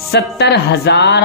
70,000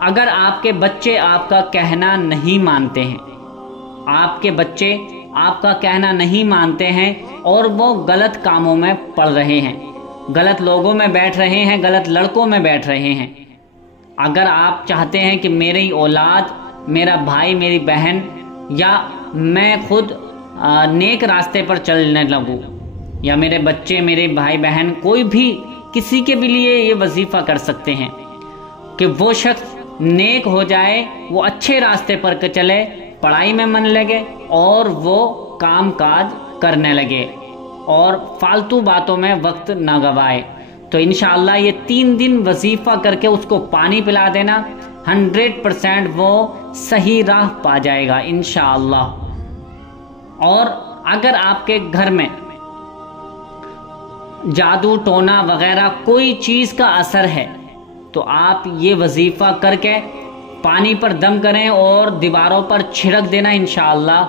اگر آپ کے بچے آپ کا کہنا نہیں مانتے ہیں، آپ کے بچے آپ کا کہنا نہیں مانتے ہیں اور وہ غلط کاموں میں پڑ رہے ہیں، غلط لوگوں میں بیٹھ رہے ہیں، غلط لڑکوں میں بیٹھ رہے ہیں، اگر آپ چاہتے ہیں کہ میری اولاد، میرا بھائی، میری بہن یا میں خود نیک راستے پر چلنے لگوں، یا میرے بچے، میرے بھائی بہن، کوئی بھی کسی کے بھی لیے یہ وظیفہ کر سکتے ہیں کہ وہ شخص نیک ہو جائے، وہ اچھے راستے پر چلے، پڑھائی میں من لگے اور وہ کام کاج کرنے لگے اور فالتو باتوں میں وقت نہ گوائے۔ تو انشاءاللہ یہ 3 دن وظیفہ کر کے اس کو پانی پلا دینا، 100% وہ صحیح راہ پا جائے گا انشاءاللہ۔ اور اگر آپ کے گھر میں جادو ٹونا وغیرہ کوئی چیز کا اثر ہے تو آپ یہ وظیفہ کر کے پانی پر دم کریں اور دیواروں پر چھڑک دینا، انشاءاللہ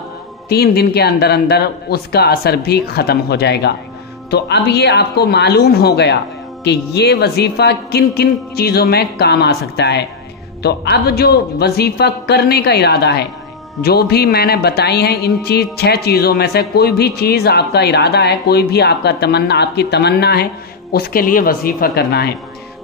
3 دن کے اندر اندر اس کا اثر بھی ختم ہو جائے گا۔ تو اب یہ آپ کو معلوم ہو گیا کہ یہ وظیفہ کن کن چیزوں میں کام آ سکتا ہے۔ تو اب جو وظیفہ کرنے کا ارادہ ہے، جو بھی میں نے بتائی ہیں ان 6 چیزوں میں سے کوئی بھی چیز آپ کا ارادہ ہے، کوئی بھی آپ کی تمنا ہے، اس کے لیے وظیفہ کرنا ہے،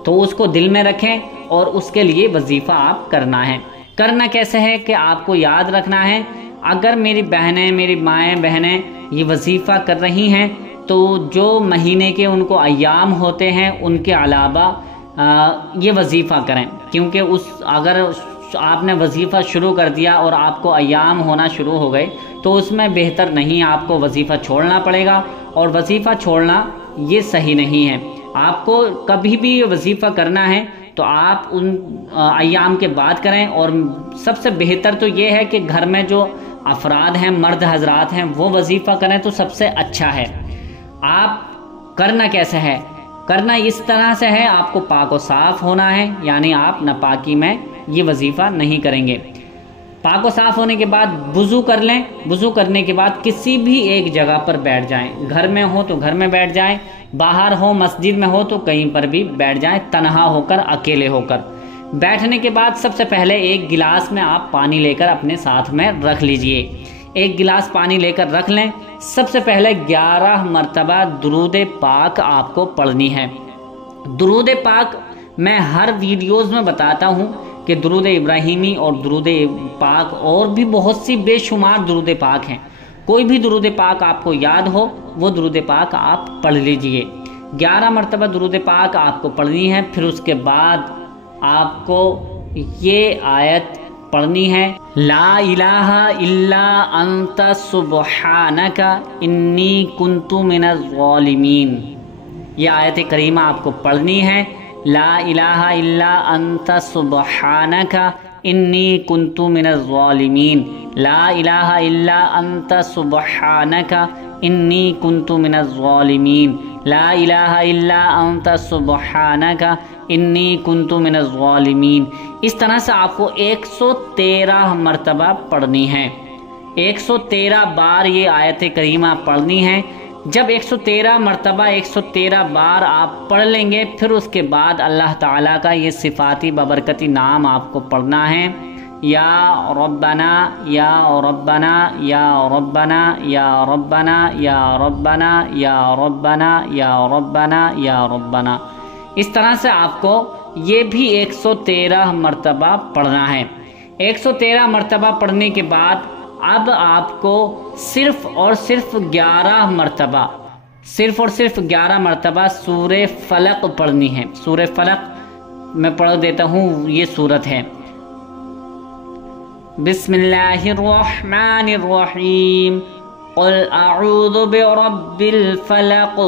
تو اس کو دل میں رکھیں اور اس کے لیے وظیفہ آپ کرنا ہے۔ کرنا کیسے ہے کہ آپ کو یاد رکھنا ہے، اگر میری بہنیں، میری مائیں بہنیں یہ وظیفہ کر رہی ہیں تو جو مہینے کے ان کو ایام ہوتے ہیں ان کے علاوہ یہ وظیفہ کریں، کیونکہ اگر آپ نے وظیفہ شروع کر دیا اور آپ کو ایام ہونا شروع ہو گئے تو اس میں بہتر نہیں، آپ کو وظیفہ چھوڑنا پڑے گا، اور وظیفہ چھوڑنا یہ صحیح نہیں ہے۔ آپ کو کبھی بھی وظیفہ کرنا ہے تو آپ ان ایام کے بعد کریں، اور سب سے بہتر تو یہ ہے کہ گھر میں جو افراد ہیں، مرد حضرات ہیں، وہ وظیفہ کریں تو سب سے اچھا ہے۔ آپ کرنا کیسے ہے؟ کرنا اس طرح سے ہے، آپ کو پاک و صاف ہونا ہے، یعنی آپ ناپاکی میں یہ وظیفہ نہیں کریں گے۔ پاک و صاف ہونے کے بعد وضو کر لیں، وضو کرنے کے بعد کسی بھی ایک جگہ پر بیٹھ جائیں، گھر میں ہو تو گھر میں بیٹھ جائیں، باہر ہو مسجد میں ہو تو کہیں پر بھی بیٹھ جائیں، تنہا ہو کر، اکیلے ہو کر۔ بیٹھنے کے بعد سب سے پہلے ایک گلاس میں آپ پانی لے کر اپنے ساتھ میں رکھ لیجئے، ایک گلاس پانی لے کر رکھ لیں۔ سب سے پہلے 11 مرتبہ درود پاک آپ کو پڑھنی ہے۔ درود پاک میں ہر ویڈیوز میں بتاتا ہوں کہ درود ابراہیمی اور درود پاک اور بھی بہت سی بے شمار درود پاک ہیں، کوئی بھی درود پاک آپ کو یاد ہو وہ درود پاک آپ پڑھ لیجئے۔ 11 مرتبہ درود پاک آپ کو پڑھنی ہے۔ پھر اس کے بعد آپ کو یہ آیت پڑھنی ہے، لا الہ الا انت سبحانک انی کنت من الظالمین۔ یہ آیت کریمہ آپ کو پڑھنی ہے، لا الہ الا انت سبحانک انی کنت من الظالمین، لا الہ الا انت سبحانک انی کنت من الظالمین، لا الہ الا انت سبحانک انی کنت من الظالمین۔ اس طرح سے آپ کو 113 مرتبہ پڑھنی ہے، 113 بار یہ آیت کریمہ پڑھنی ہے۔ جب 113 مرتبہ 113 بار آپ پڑھ لیں گے، پھر اس کے بعد اللہ تعالیٰ کا یہ صفاتی ببرکتی نام آپ کو پڑھنا ہے، یا ربنا یا ربنا یا ربنا یا ربنا یا ربنا یا ربنا یا ربنا یا ربنا۔ اس طرح سے آپ کو یہ بھی 113 مرتبہ پڑھنا ہے۔ 113 مرتبہ پڑھنے کے بعد اب آپ کو صرف اور صرف 11 مرتبہ، صرف اور صرف 11 مرتبہ سورہ فلق پڑھنی ہے۔ سورہ فلق میں پڑھ دیتا ہوں، یہ سورت ہے، بسم اللہ الرحمن الرحیم، قل اعوذ برب الفلق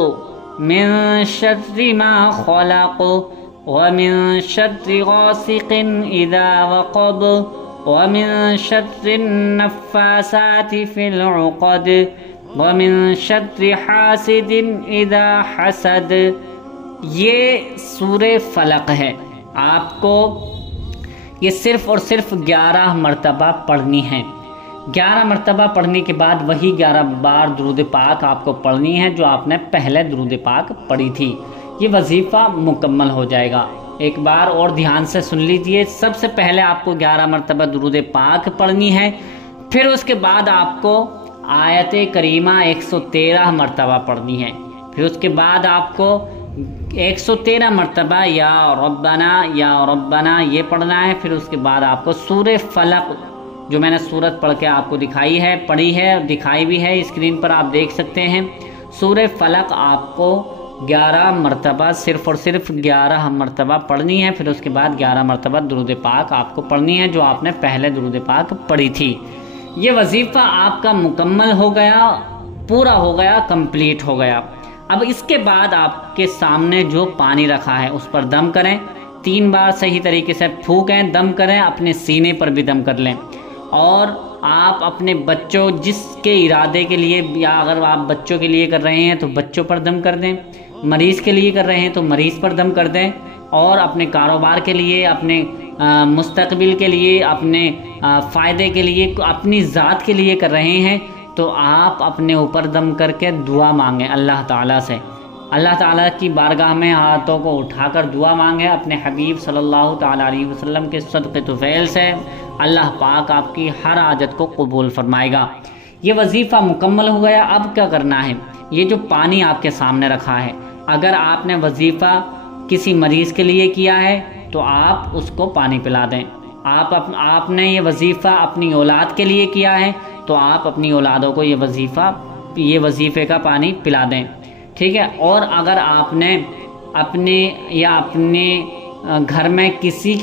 من شر ما خلق ومن شر غاسق اذا وقب ومن شر النفاثات في العقد ومن شر حاسد اذا حسد۔ یہ سورہ فلق ہے، آپ کو یہ صرف اور صرف 11 مرتبہ پڑھنی ہے۔ 11 مرتبہ پڑھنے کے بعد وہی 11 بار درود پاک آپ کو پڑھنی ہے جو آپ نے پہلے درود پاک پڑھی تھی۔ یہ وظیفہ مکمل ہو جائے گا۔ ایک بار اور دھیان سے سن لیجئے۔ سب سے پہلے آپ کو 11 مرتبہ درود پاک پڑھنی ہے، پھر اس کے بعد آپ کو آیت کریمہ 113 مرتبہ پڑھنی ہے، پھر اس کے بعد آپ کو 113 مرتبہ یا ربنا یہ پڑھنا ہے، پھر اس کے بعد آپ کو سورہ فلق جو میں نے سورت پڑھ کے آپ کو پڑھی ہے دکھائی بھی ہے، اسکرین پر آپ دیکھ سکتے ہیں۔ سورہ فلق آپ کو 11 مرتبہ صرف اور صرف 11 مرتبہ پڑھنی ہے، پھر اس کے بعد 11 مرتبہ درود پاک آپ کو پڑھنی ہے جو آپ نے پہلے درود پاک پڑھی تھی۔ یہ وظیفہ آپ کا مکمل ہو گیا، پورا ہو گیا، کمپلیٹ ہو گیا۔ اب اس کے بعد آپ کے سامنے جو پانی رکھا ہے اس پر دم کریں، 3 بار صحیح طریقے سے پھونکیں، دم کریں، اپنے سینے پر بھی دم کر لیں، اور آپ اپنے بچوں جس کے ارادے کے لیے، یا اگر آپ بچوں کے لیے کر رہے ہیں تو بچوں پر دم کر دیں، مریض کے لیے کر رہے ہیں تو مریض پر دم کر دیں، اور اپنے کاروبار کے لیے، اپنے مستقبل کے لیے، اپنے فائدے کے لیے، اپنی ذات کے لیے کر رہے ہیں تو آپ اپنے اوپر دم کر کے دعا مانگیں اللہ تعالیٰ سے، اللہ تعالیٰ کی بارگاہ میں ہاتھوں کو اٹھا کر دعا مانگیں اپنے حبیب صلی اللہ تعالیٰ علیہ وسلم کے صدقے طفیل سے، اللہ پاک آپ کی ہر حاجت کو قبول فرمائے گا۔ یہ وظیفہ مکمل ہو گیا۔ اب کیا کرنا ہے؟ یہ جو پانی آپ کے سامنے رکھا ہے، اگر آپ نے وظیفہ کسی مریض کے لیے کیا ہے تو آپ اس کو پانی پلا دیں، آپ نے یہ وظیفہ اپنی اولاد کے لیے کیا ہے تو آپ اپنی اولادوں کو یہ وظیفے کا پانی پلا دیں، ٹھیک ہے؟ اور اگر آپ نے اپنے گھر میں کسی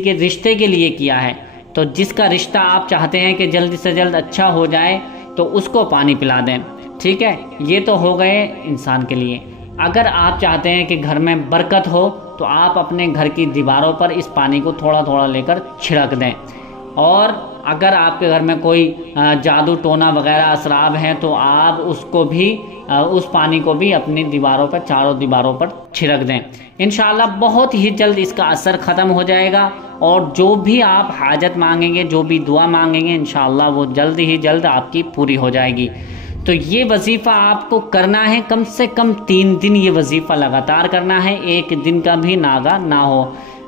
کے رشتے کے لیے کیا ہے تو جس کا رشتہ آپ چاہتے ہیں کہ جلد سے جلد اچھا ہو جائے تو اس کو پانی پلا دیں، ٹھیک ہے؟ یہ تو ہو گئے انسان کے لیے۔ اگر آپ چاہتے ہیں کہ گھر میں برکت ہو تو آپ اپنے گھر کی دیواروں پر اس پانی کو تھوڑا تھوڑا لے کر چھڑک دیں، اور اگر آپ کے گھر میں کوئی جادو ٹونا وغیرہ اسراب ہیں تو آپ اس پانی کو بھی اپنی دیواروں پر، چاروں دیواروں پر چھڑک دیں۔ انشاءاللہ بہت ہی جلد اس کا اثر ختم ہو جائے گا، اور جو بھی آپ حاجت مانگیں گے، جو بھی دعا مانگیں گے، انشاءاللہ وہ جلد ہی جلد آپ کی پوری ہو جائے گی۔ تو یہ وظیفہ آپ کو کرنا ہے، کم سے کم 3 دن یہ وظیفہ لگاتار کرنا ہے، 1 دن کا بھی ناغہ نہ ہو۔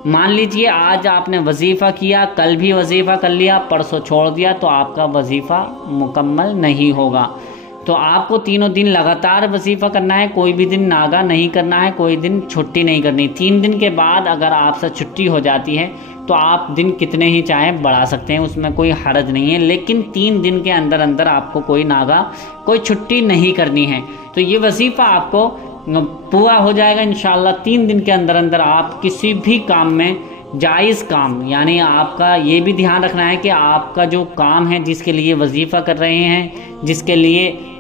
مان لیجئے آج آپ نے وظیفہ کیا، کل بھی وظیفہ کر لیا، پرسوں چھوڑ دیا تو آپ کا وظیفہ مکمل نہیں ہوگا۔ تو آپ کو 3 دن لگاتار وظیفہ کرنا ہے، کوئی بھی دن ناغہ نہیں کرنا ہے، کوئی دن چھٹی نہیں کرنی۔ 3 دن کے بعد اگر آپ سے چھٹی ہو جاتی ہے تو آپ دن کتنے ہی چاہیں بڑھا سکتے ہیں، اس میں کوئی حرج نہیں ہے، لیکن 3 دن کے اندر آپ کو کوئی چھٹی نہیں کرنی ہے۔ تو یہ وظیفہ آپ کو پورا ہو جائے گا انشاءاللہ 3 دن کے اندر آپ کسی بھی کام میں، جائز کام، یعنی آپ کا یہ بھی دھیان رکھنا ہے کہ آپ کا جو کام ہے، جس کے لیے وظیفہ کر رہے ہیں،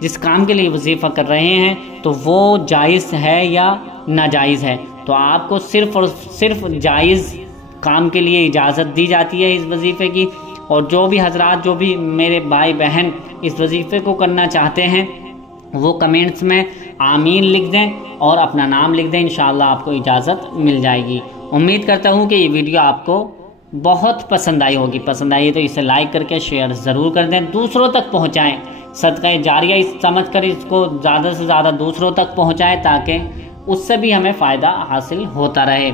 جس کام کے لیے وظیفہ کر رہے ہیں، تو وہ جائز ہے یا ناجائز ہے۔ تو آپ کو صرف اور صرف جائز کام کے لیے اجازت دی جاتی ہے اس وظیفے کی، اور جو بھی حضرات، جو بھی میرے بھائی بہن اس وظیفے کو کرنا چاہتے ہیں وہ کمنٹس میں آمین لکھ دیں اور اپنا نام لکھ دیں، انشاءاللہ آپ کو اجازت مل جائے گی۔ امید کرتا ہوں کہ یہ ویڈیو آپ کو بہت پسند آئی ہوگی، پسند آئی تو اسے لائک کر کے شیئر ضرور کر دیں، دوسروں تک پہنچائیں، صدقہ جاریہ سمجھ کر اس کو زیادہ سے زیادہ دوسروں تک پہنچائیں تاکہ اس سے بھی ہمیں فائدہ حاصل ہوتا رہے۔